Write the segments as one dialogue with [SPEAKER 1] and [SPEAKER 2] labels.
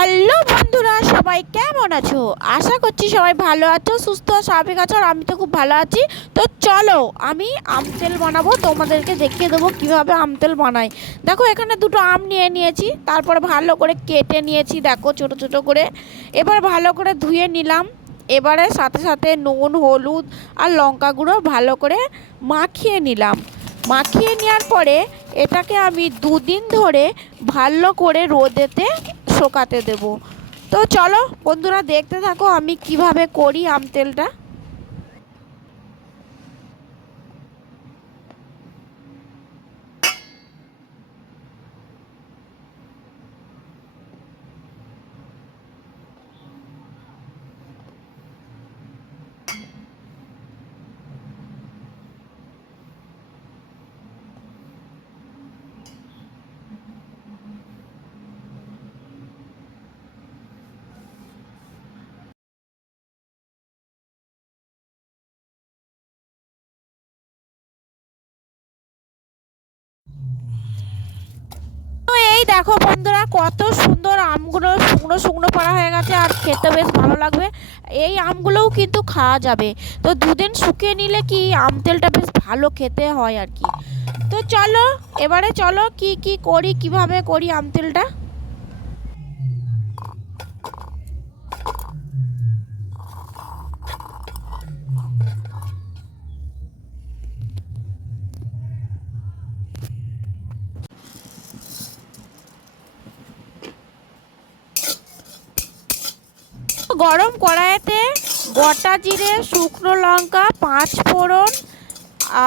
[SPEAKER 1] Hello বন্ধুরা, সবাই কেমন আছো? আশা করছি সবাই ভালো আছো, সুস্থ স্বাভাবিক আছো, আর আমি তো খুব ভালো আছি। তো চলো, আমি আম তেল বানাবো, তোমাদেরকে দেখিয়ে দেবো কীভাবে আম তেল বানাই। দেখো, এখানে দুটো আম নিয়ে নিয়েছি, তারপর ভালো করে কেটে নিয়েছি, দেখো, ছোট ছোট করে। এবার ভালো করে ধুয়ে নিলাম। এবারে সাথে সাথে নুন, হলুদ আর লঙ্কা গুঁড়ো ভালো করে মাখিয়ে নিলাম। মাখিয়ে নেওয়ার পরে এটাকে আমি দুদিন ধরে ভালো করে রোদেতে শোকাতে দেবো। তো চলো বন্ধুরা দেখতে থাকো আমি কীভাবে করি আম তেলটা তো এই দেখো বন্ধুরা, কত সুন্দর আমগুলো শুকনো শুকনো করা হয়ে গেছে আর খেতে বেশ ভালো লাগবে। এই আমগুলোও কিন্তু খাওয়া যাবে। তো দুদিন শুকিয়ে নিলে কি আম তেলটা বেশ ভালো খেতে হয় আর কি। তো চলো, এবারে চলো কি কি করি, কীভাবে করি আম তেলটা? গরম কড়াইতে গোটা জিরে, শুকনো লঙ্কা, পাঁচ ফোড়ন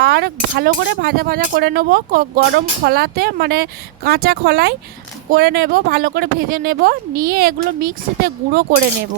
[SPEAKER 1] আর ভালো করে ভাজা ভাজা করে নেব। গরম খোলাতে মানে কাঁচা খোলায় করে নেব, ভালো করে ভেজে নেব। নিয়ে এগুলো মিক্সিতে গুঁড়ো করে নেব।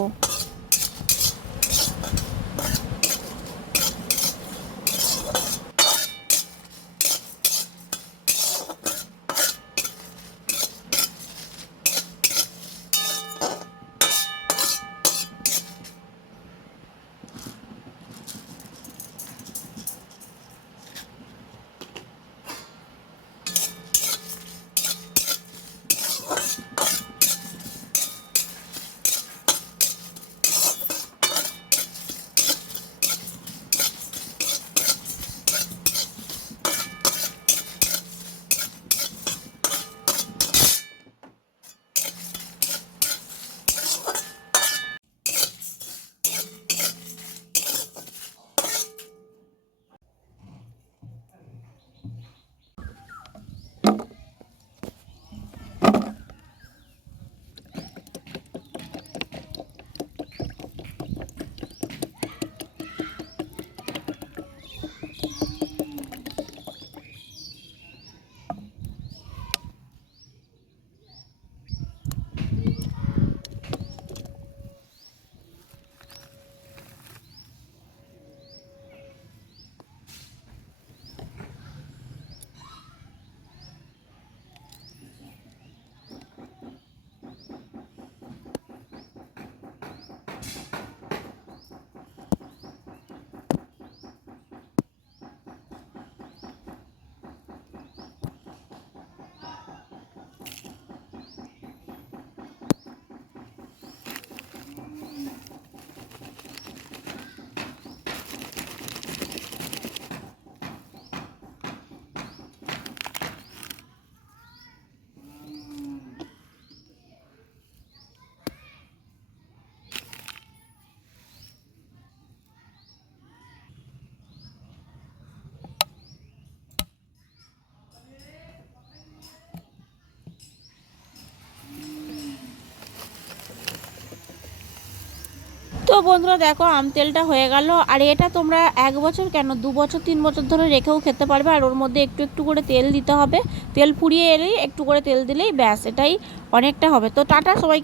[SPEAKER 1] তো বন্ধুরা দেখো, আম তেলটা হয়ে গেল। আর এটা তোমরা এক বছর কেন? দু বছর, তিন বছর ধরে রেখেও খেতে পারবে, আর ওর মধ্যে একটু একটু করে তেল দিতে হবে। তেল পুড়িয়ে এলেই একটু করে তেল দিলেই ব্যাস, এটাই অনেকটা হবে। তো টাটা সবাই